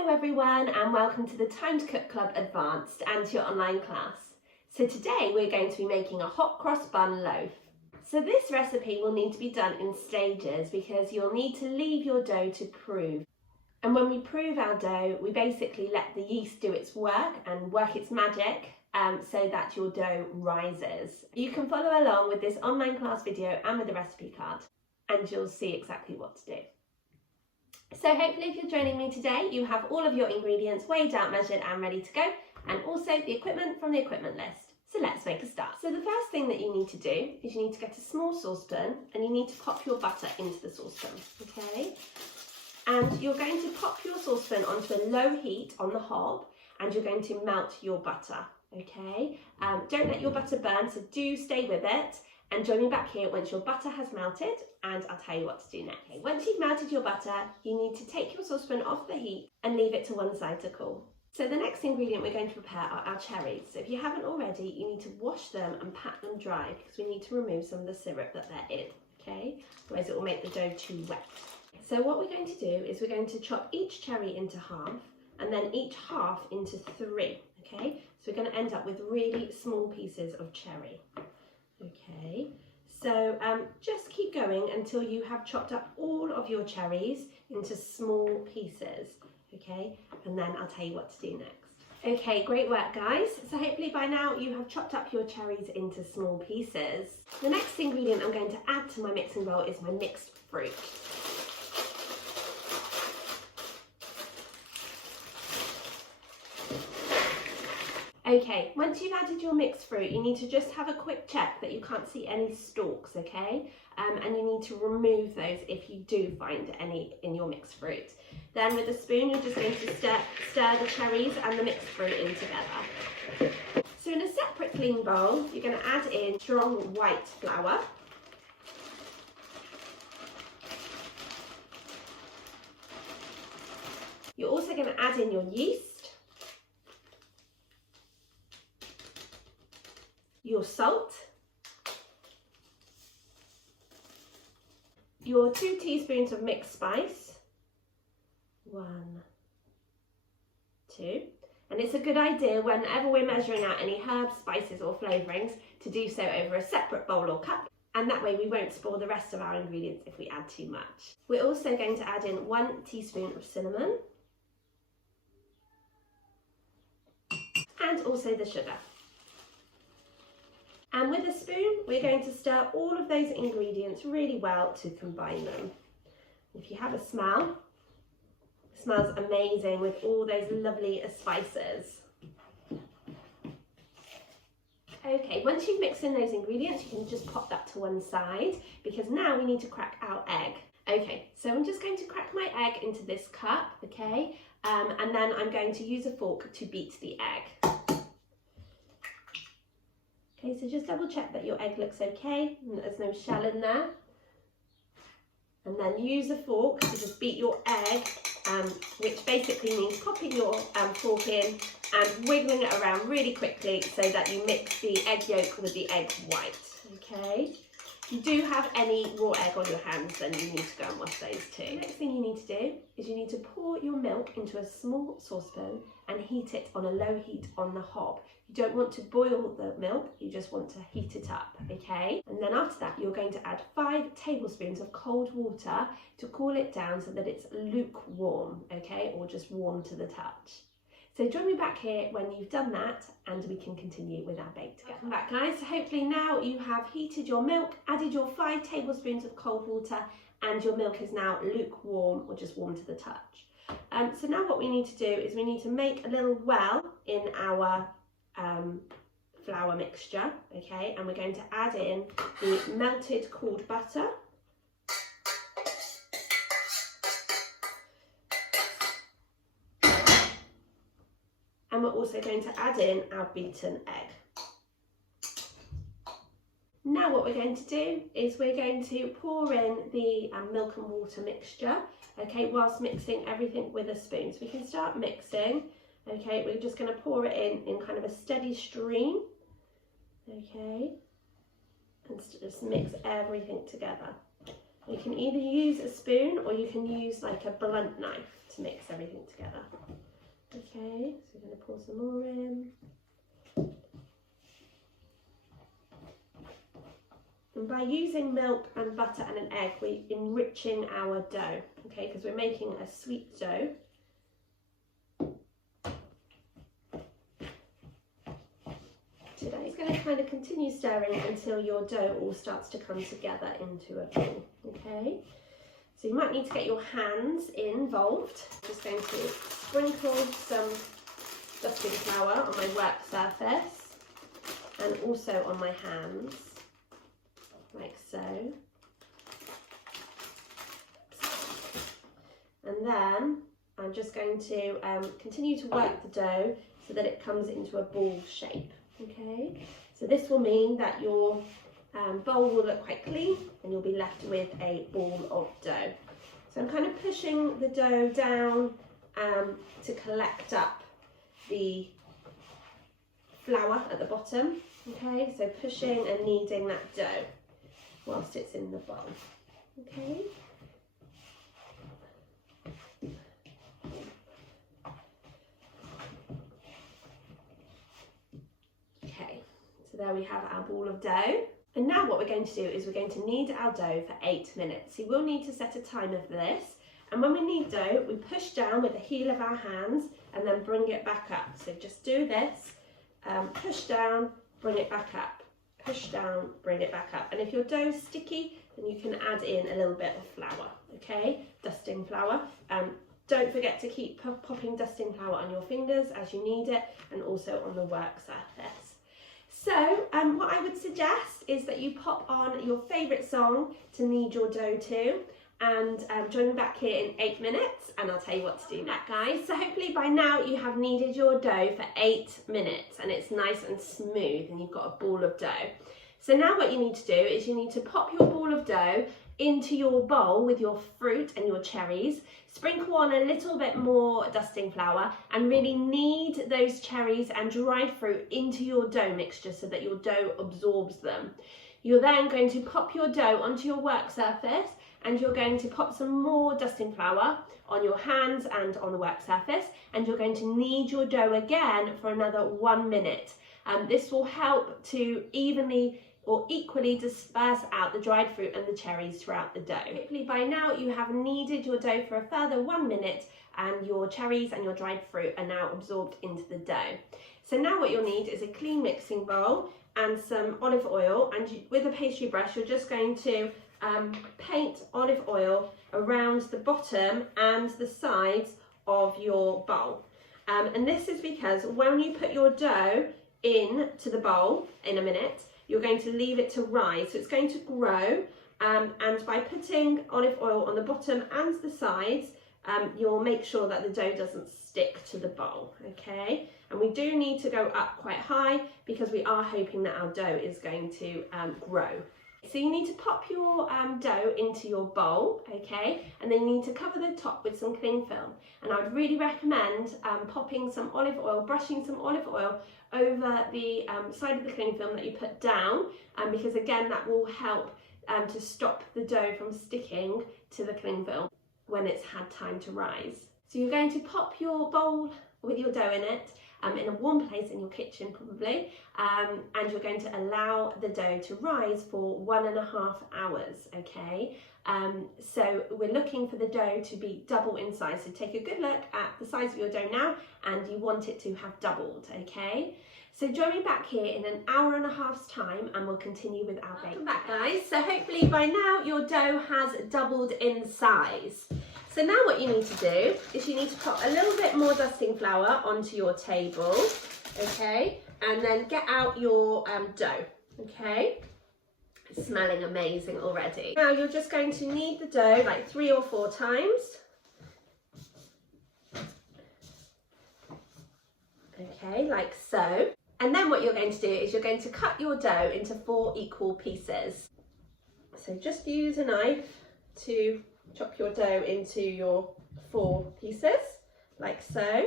Hello everyone and welcome to the Time to Cook Club Advanced and your online class. So today we're going to be making a hot cross bun loaf. So this recipe will need to be done in stages because you'll need to leave your dough to prove. And when we prove our dough, we basically let the yeast do its work and work its magic so that your dough rises. You can follow along with this online class video and with the recipe card and you'll see exactly what to do. So hopefully if you're joining me today, you have all of your ingredients weighed out, measured and ready to go, and also the equipment from the equipment list. So let's make a start. So the first thing that you need to do is you need to get a small saucepan and you need to pop your butter into the saucepan, okay? And you're going to pop your saucepan onto a low heat on the hob and you're going to melt your butter, okay? Don't let your butter burn, so do stay with it. And join me back here once your butter has melted and I'll tell you what to do next. Okay, once you've melted your butter, you need to take your saucepan off the heat and leave it to one side to cool. So the next ingredient we're going to prepare are our cherries. So if you haven't already, you need to wash them and pat them dry because we need to remove some of the syrup that they're in, okay? Otherwise it will make the dough too wet. So what we're going to do is we're going to chop each cherry into half and then each half into three, okay? So we're going to end up with really small pieces of cherry. Okay, so just keep going until you have chopped up all of your cherries into small pieces, okay, and then I'll tell you what to do next. Okay, great work guys. So hopefully by now you have chopped up your cherries into small pieces. The next ingredient I'm going to add to my mixing bowl is my mixed fruit. Okay, once you've added your mixed fruit, you need to just have a quick check that you can't see any stalks, okay? And you need to remove those if you do find any in your mixed fruit. Then with a spoon, you're just going to stir the cherries and the mixed fruit in together. So in a separate clean bowl, you're going to add in strong white flour. You're also going to add in your yeast, your salt, your 2 teaspoons of mixed spice, 1, 2, and it's a good idea whenever we're measuring out any herbs, spices or flavourings to do so over a separate bowl or cup, and that way we won't spoil the rest of our ingredients if we add too much. We're also going to add in 1 teaspoon of cinnamon and also the sugar. And with a spoon, we're going to stir all of those ingredients really well to combine them. If you have a smell, it smells amazing with all those lovely spices. Okay, once you've mixed in those ingredients, you can just pop that to one side because now we need to crack our egg. Okay, so I'm just going to crack my egg into this cup, okay? And then I'm going to use a fork to beat the egg. Okay, so just double check that your egg looks okay and that there's no shell in there. And then use a fork to just beat your egg, which basically means popping your fork in and wiggling it around really quickly so that you mix the egg yolk with the egg white, okay? If you do have any raw egg on your hands, then you need to go and wash those too. The next thing you need to do is you need to pour your milk into a small saucepan and heat it on a low heat on the hob. You don't want to boil the milk, you just want to heat it up, okay? And then after that, you're going to add 5 tablespoons of cold water to cool it down so that it's lukewarm, okay? Or just warm to the touch. So join me back here when you've done that and we can continue with our bake together. Welcome back guys, so hopefully now you have heated your milk, added your 5 tablespoons of cold water and your milk is now lukewarm or just warm to the touch. So now what we need to do is we need to make a little well in our flour mixture, okay, and we're going to add in the melted cooled butter, and we're also going to add in our beaten egg. Now what we're going to do is we're going to pour in the milk and water mixture, okay, whilst mixing everything with a spoon. So we can start mixing. Okay, we're just going to pour it in kind of a steady stream, okay, and just mix everything together. You can either use a spoon or you can use like a blunt knife to mix everything together. Okay, so we're going to pour some more in. And by using milk and butter and an egg, we're enriching our dough, okay, because we're making a sweet dough. Today it's going to kind of continue stirring until your dough all starts to come together into a ball, okay? So you might need to get your hands involved. I'm just going to sprinkle some dusting flour on my work surface and also on my hands, like so. And then I'm just going to continue to work the dough so that it comes into a ball shape, okay? So this will mean that your bowl will look quite clean and you'll be left with a ball of dough. So I'm kind of pushing the dough down to collect up the flour at the bottom, okay? So pushing and kneading that dough whilst it's in the bowl, okay? Okay, so there we have our ball of dough. And now what we're going to do is we're going to knead our dough for 8 minutes. So we'll need to set a timer for this. And when we knead dough, we push down with the heel of our hands and then bring it back up. So just do this, push down, bring it back up, push down, bring it back up. And if your dough's sticky, then you can add in a little bit of flour, okay? Dusting flour. Don't forget to keep popping dusting flour on your fingers as you knead it and also on the work surface. So what I would suggest is that you pop on your favourite song to knead your dough to, and join me back here in 8 minutes and I'll tell you what to do next, guys. So hopefully by now you have kneaded your dough for 8 minutes and it's nice and smooth and you've got a ball of dough. So now what you need to do is you need to pop your ball of dough into your bowl with your fruit and your cherries, sprinkle on a little bit more dusting flour and really knead those cherries and dried fruit into your dough mixture so that your dough absorbs them. You're then going to pop your dough onto your work surface and you're going to pop some more dusting flour on your hands and on the work surface, and you're going to knead your dough again for another 1 minute. This will help to evenly or equally disperse out the dried fruit and the cherries throughout the dough. Hopefully by now you have kneaded your dough for a further 1 minute and your cherries and your dried fruit are now absorbed into the dough. So now what you'll need is a clean mixing bowl and some olive oil, and with a pastry brush you're just going to paint olive oil around the bottom and the sides of your bowl. And this is because when you put your dough into the bowl in a minute, you're going to leave it to rise, so it's going to grow, and by putting olive oil on the bottom and the sides, you'll make sure that the dough doesn't stick to the bowl, okay? And we do need to go up quite high because we are hoping that our dough is going to grow. So you need to pop your dough into your bowl, okay? And then you need to cover the top with some cling film. And I would really recommend popping some olive oil, brushing some olive oil over the side of the cling film that you put down, because again that will help to stop the dough from sticking to the cling film when it's had time to rise. So you're going to pop your bowl with your dough in it in a warm place in your kitchen probably, and you're going to allow the dough to rise for 1.5 hours, okay? So we're looking for the dough to be double in size, so take a good look at the size of your dough now and you want it to have doubled, okay? So join me back here in 1.5 hours time and we'll continue with our bake. Welcome back, guys. So hopefully by now your dough has doubled in size. So now what you need to do is you need to put a little bit more dusting flour onto your table, okay? And then get out your dough, okay? It's smelling amazing already. Now you're just going to knead the dough like 3 or 4 times. Okay, like so. And then what you're going to do is you're going to cut your dough into 4 equal pieces. So just use a knife to chop your dough into your 4 pieces, like so.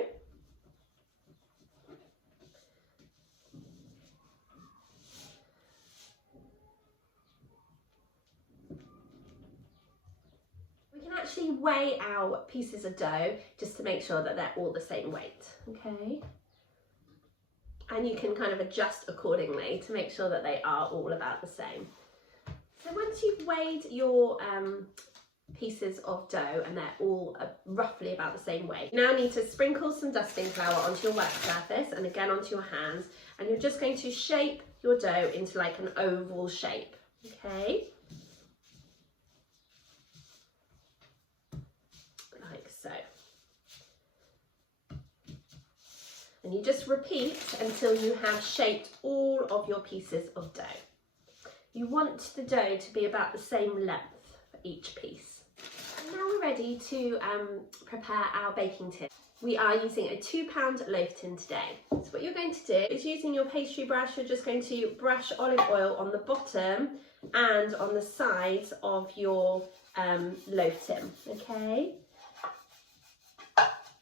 We can actually weigh our pieces of dough just to make sure that they're all the same weight, okay? And you can kind of adjust accordingly to make sure that they are all about the same. So once you've weighed your pieces of dough and they're all roughly about the same weight, you now need to sprinkle some dusting flour onto your work surface and again onto your hands, and you're just going to shape your dough into like an oval shape, okay? Like so. And you just repeat until you have shaped all of your pieces of dough. You want the dough to be about the same length for each piece. And now we're ready to prepare our baking tin. We are using a 2-pound loaf tin today. So what you're going to do is, using your pastry brush, you're just going to brush olive oil on the bottom and on the sides of your loaf tin, okay?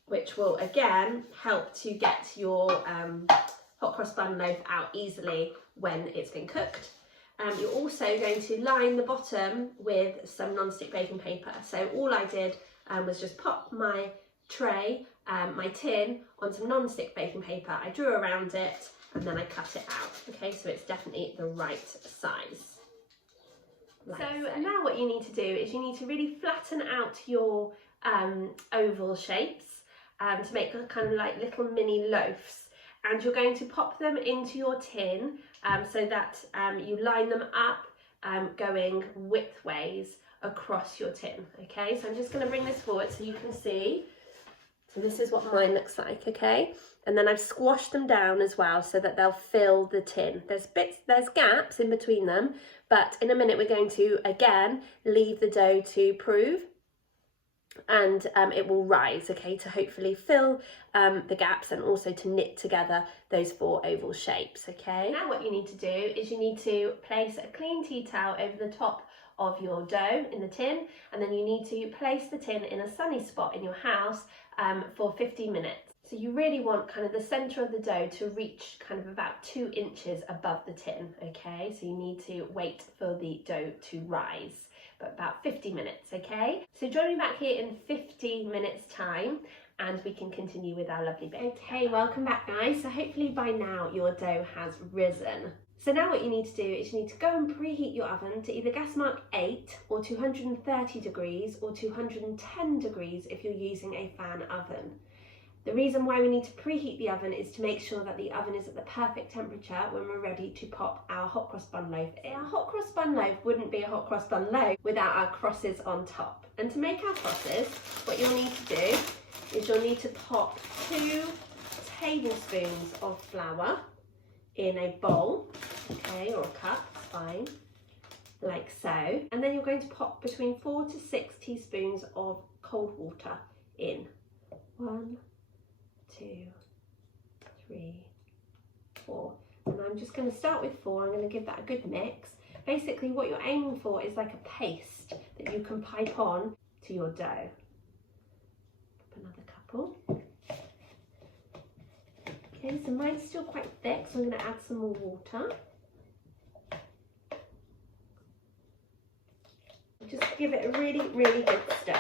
Which will again help to get your hot cross bun loaf out easily when it's been cooked. You're also going to line the bottom with some non-stick baking paper. So all I did was just pop my tray, my tin, on some non-stick baking paper. I drew around it and then I cut it out. Okay, so it's definitely the right size. So now what you need to do is you need to really flatten out your oval shapes to make kind of like little mini loaves, and you're going to pop them into your tin so that you line them up going widthways across your tin. Okay, so I'm just going to bring this forward so you can see. So this is what mine looks like, okay? And then I've squashed them down as well so that they'll fill the tin. There's gaps in between them, but in a minute we're going to again leave the dough to prove, and it will rise, okay, to hopefully fill the gaps and also to knit together those 4 oval shapes, okay? Now what you need to do is you need to place a clean tea towel over the top of your dough in the tin, and then you need to place the tin in a sunny spot in your house for 50 minutes. So you really want kind of the centre of the dough to reach kind of about 2 inches above the tin, okay? So you need to wait for the dough to rise, but about 50 minutes, okay? So join me back here in 50 minutes time and we can continue with our lovely bake. Okay, welcome back guys. So hopefully by now your dough has risen. So now what you need to do is you need to go and preheat your oven to either gas mark 8 or 230 degrees or 210 degrees if you're using a fan oven. The reason why we need to preheat the oven is to make sure that the oven is at the perfect temperature when we're ready to pop our hot cross bun loaf in. Our hot cross bun loaf wouldn't be a hot cross bun loaf without our crosses on top. And to make our crosses, what you'll need to do is you'll need to pop 2 tablespoons of flour in a bowl, okay, or a cup, it's fine, like so. And then you're going to pop between 4 to 6 teaspoons of cold water in. 1, 2, 3, 4. And I'm just going to start with 4. I'm going to give that a good mix. Basically what you're aiming for is like a paste that you can pipe on to your dough. Pop another couple. Okay, so mine's still quite thick, so I'm going to add some more water. Just give it a really, really good stir.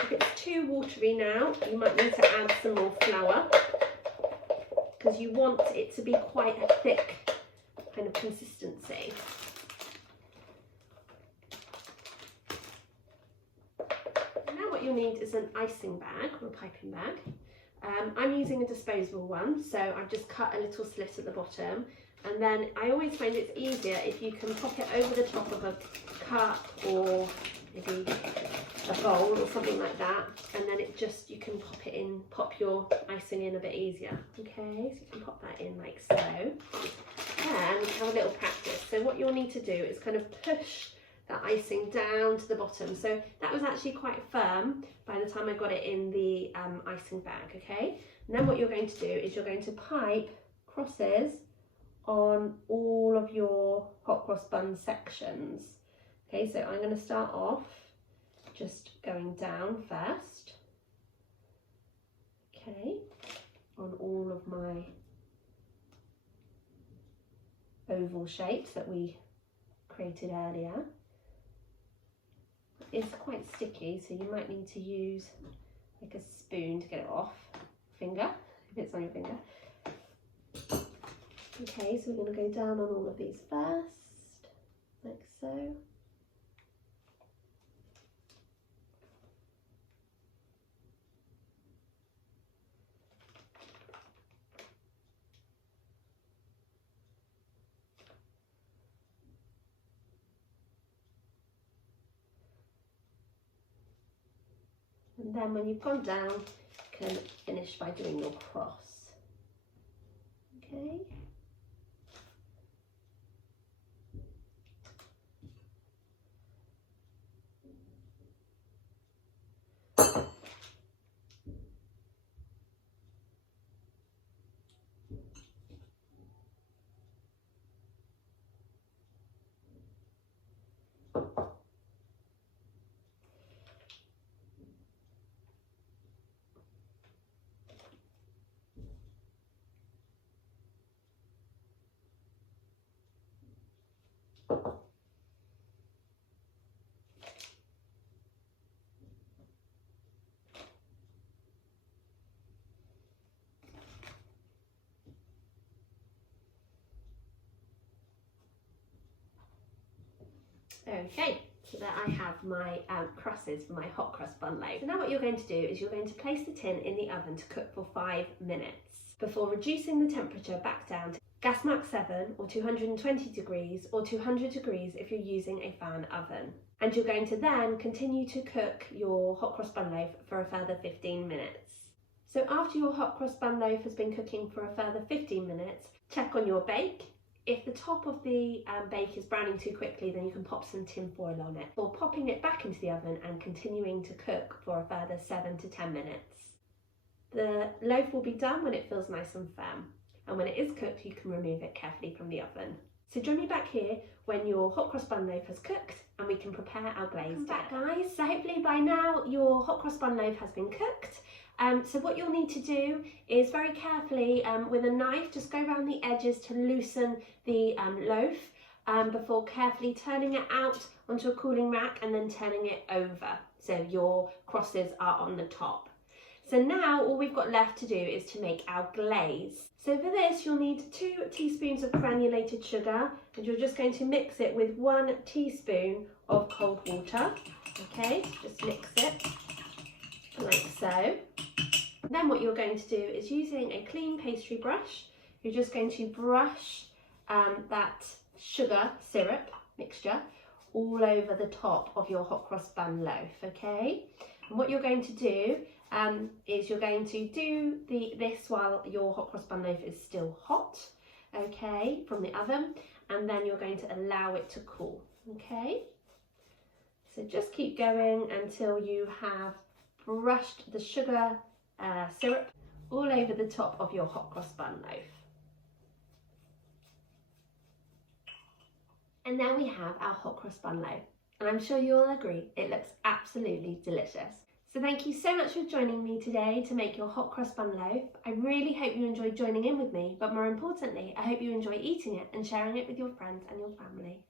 If it's too watery now, you might need to add some more flour because you want it to be quite a thick kind of consistency. Now what you'll need is an icing bag or a piping bag. I'm using a disposable one, so I've just cut a little slit at the bottom, and then I always find it's easier if you can pop it over the top of a cup or maybe a bowl or something like that, and then it just, you can pop it in, pop your icing in a bit easier. Okay, so you can pop that in like so. Then we have a little practice. So what you'll need to do is kind of push that icing down to the bottom. So that was actually quite firm by the time I got it in the icing bag, okay? And then what you're going to do is you're going to pipe crosses on all of your hot cross bun sections. Okay, so I'm going to start off just going down first, okay, on all of my oval shapes that we created earlier, like is quite sticky, so you might need to use like a spoon to get it off. Finger, if it's on your finger. Okay, so we're going to go down on all of these first, like so. And then when you've gone down, you can finish by doing your cross. Okay. Okay, so there I have my crosses for my hot cross bun loaf. So now what you're going to do is you're going to place the tin in the oven to cook for 5 minutes before reducing the temperature back down to gas mark 7 or 220 degrees or 200 degrees if you're using a fan oven. And you're going to then continue to cook your hot cross bun loaf for a further 15 minutes. So after your hot cross bun loaf has been cooking for a further 15 minutes, check on your bake. If the top of the bake is browning too quickly, then you can pop some tin foil on it, or popping it back into the oven and continuing to cook for a further 7 to 10 minutes. The loaf will be done when it feels nice and firm, and when it is cooked, you can remove it carefully from the oven. So join me back here when your hot cross bun loaf has cooked and we can prepare our glaze. Welcome back, guys. So hopefully by now your hot cross bun loaf has been cooked. So what you'll need to do is very carefully with a knife just go around the edges to loosen the loaf before carefully turning it out onto a cooling rack and then turning it over so your crosses are on the top. So now all we've got left to do is to make our glaze. So for this you'll need 2 teaspoons of granulated sugar, and you're just going to mix it with 1 teaspoon of cold water. Okay, just mix it like so. Then what you're going to do is, using a clean pastry brush, you're just going to brush that sugar syrup mixture all over the top of your hot cross bun loaf, okay? And what you're going to do is you're going to do this while your hot cross bun loaf is still hot, okay, from the oven, and then you're going to allow it to cool, okay? So just keep going until you have brushed the sugar syrup all over the top of your hot cross bun loaf. And there we have our hot cross bun loaf, and I'm sure you all agree it looks absolutely delicious. So thank you so much for joining me today to make your hot cross bun loaf. I really hope you enjoyed joining in with me, but more importantly, I hope you enjoy eating it and sharing it with your friends and your family.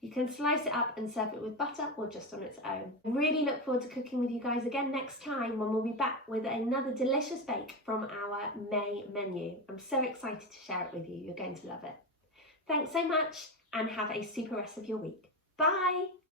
You can slice it up and serve it with butter or just on its own. I really look forward to cooking with you guys again next time when we'll be back with another delicious bake from our May menu. I'm so excited to share it with you. You're going to love it. Thanks so much and have a super rest of your week. Bye!